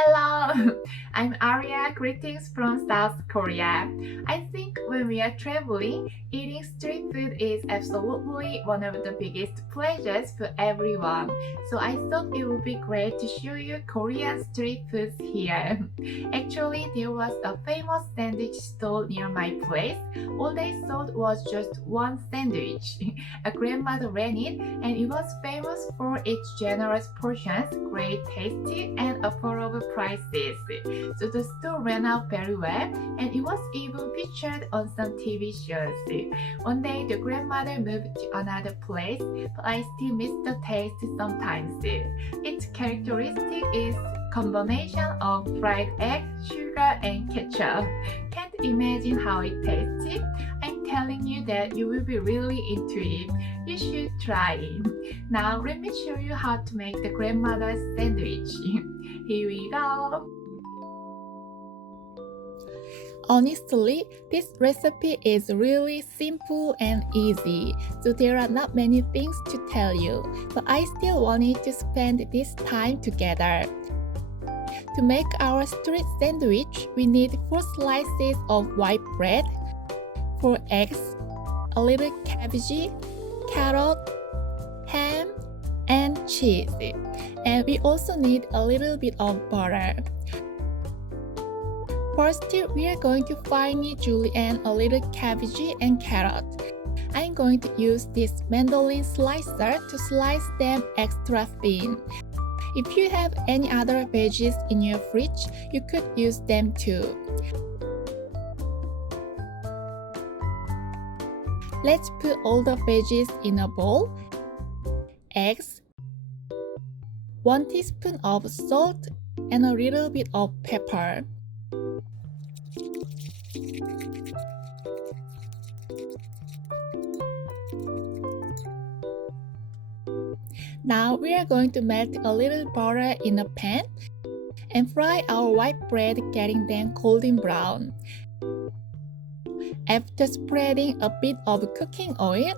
Hello, I'm Arya. Greetings from South Korea. I think when we are traveling, eating street food is absolutely one of the biggest pleasures for everyone. So I thought it would be great to show you Korean street foods here. Actually, there was a famous sandwich stall near my place. All they sold was just one sandwich. A grandmother ran it, and it was famous for its generous portions, great taste, and affordable prices. So the store ran out very well, and it was even featured on some TV shows. One day the grandmother moved to another place, but I still miss the taste sometimes. Its characteristic is combination of fried egg, sugar, and ketchup. Can't imagine how it tastes. I'm telling you that you will be really into it. You should try it. Now let me show you how to make the grandmother's sandwich. Here we go. Honestly, this recipe is really simple and easy, so there are not many things to tell you, but I still wanted to spend this time together. To make our street sandwich, we need 4 slices of white bread, 4 eggs, a little cabbage, carrot, ham, and cheese. And we also need a little bit of butter. First, we are going to finely julienne a little cabbage and carrot. I'm going to use this mandolin slicer to slice them extra thin. If you have any other veggies in your fridge, you could use them too. Let's put all the veggies in a bowl. Eggs, 1 teaspoon of salt, and a little bit of pepper. Now we are going to melt a little butter in a pan and fry our white bread, getting them golden brown. After spreading a bit of cooking oil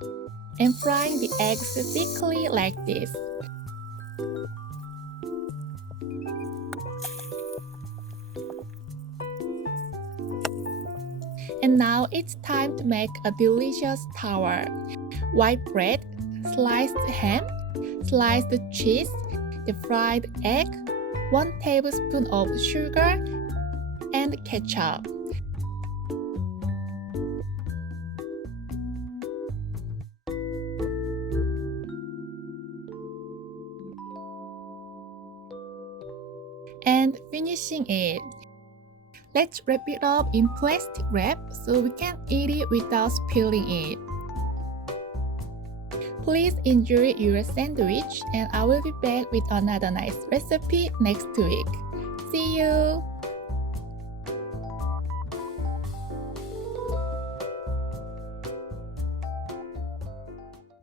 and frying the eggs thickly like this. And now it's time to make a delicious tower. White bread, sliced ham, sliced cheese, the fried egg, 1 tablespoon of sugar, and ketchup. And finishing it. Let's wrap it up in plastic wrap so we can eat it without spilling it. Please enjoy your sandwich, and I will be back with another nice recipe next week. See you!